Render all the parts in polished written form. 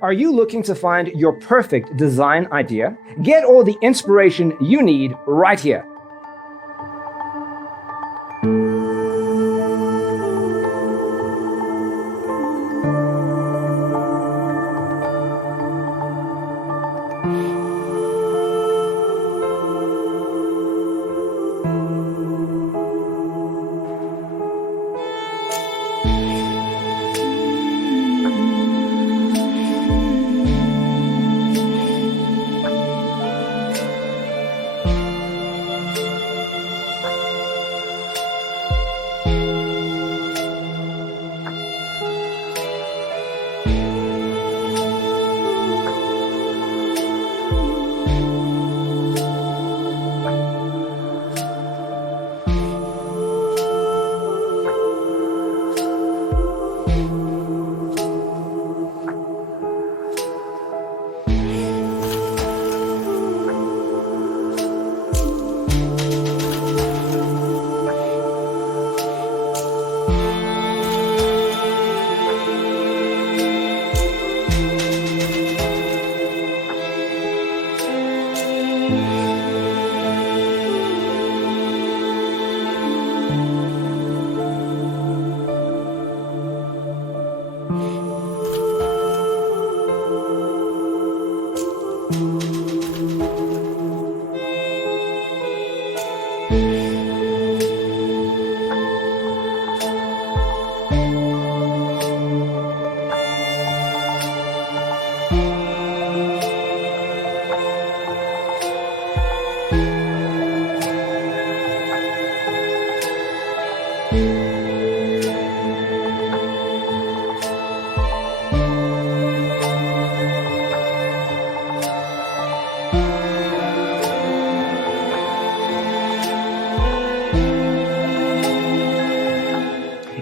Are you looking to find your perfect design idea? Get all the inspiration you need right here.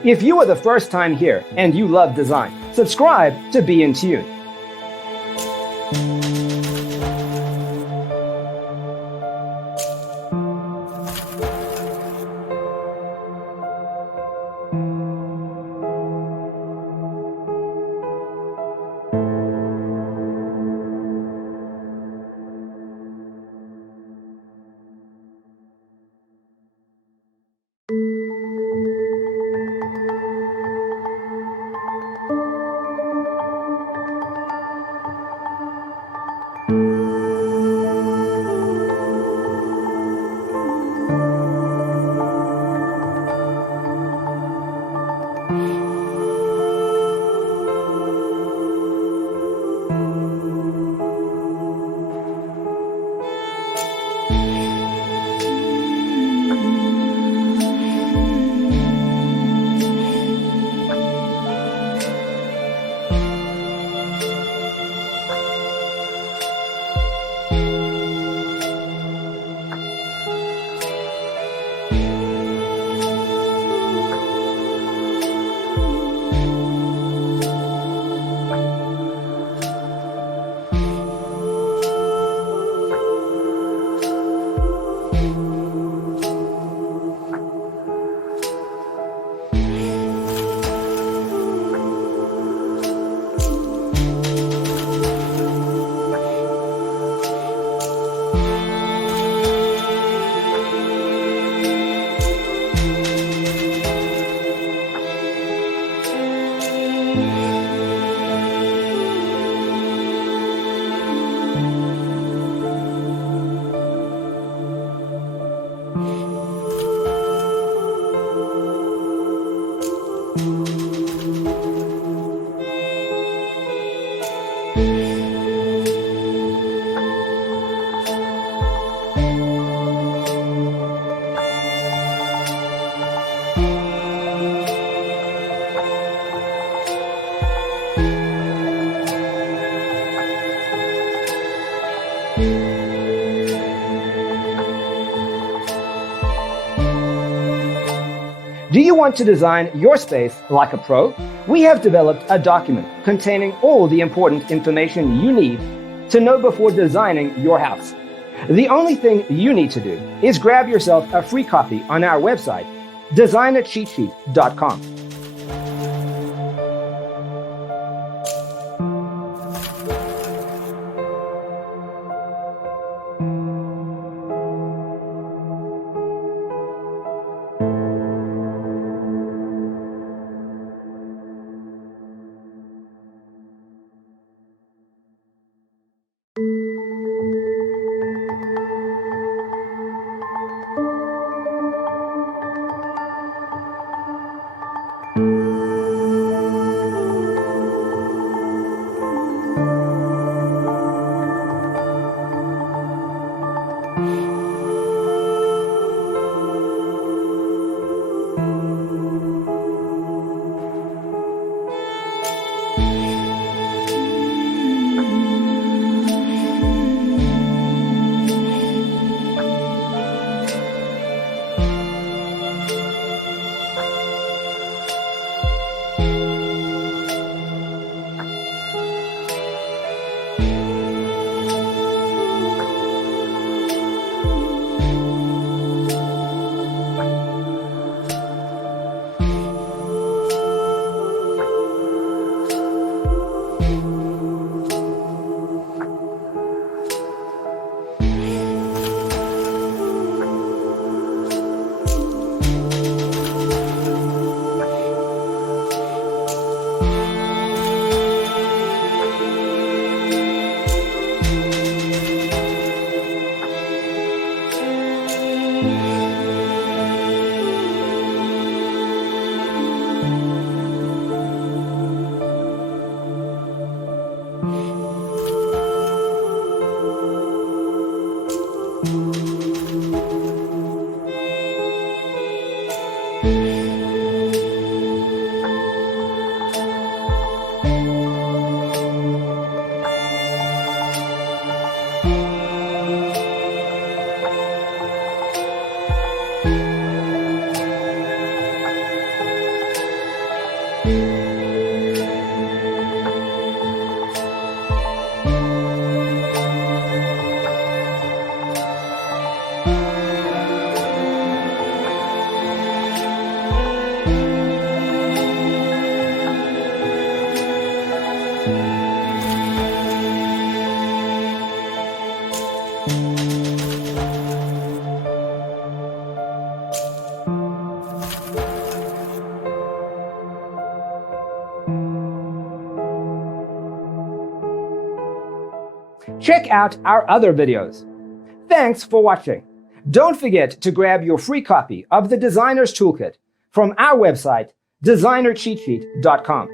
If you are the first time here and you love design, subscribe to Be in Tune. Do you want to design your space like a pro? We have developed a document containing all the important information you need to know before designing your house. The only thing you need to do is grab yourself a free copy on our website, designacheatsheet.com. Check out our other videos. Thanks for watching. Don't forget to grab your free copy of the Designer's Toolkit from our website, designercheatsheet.com.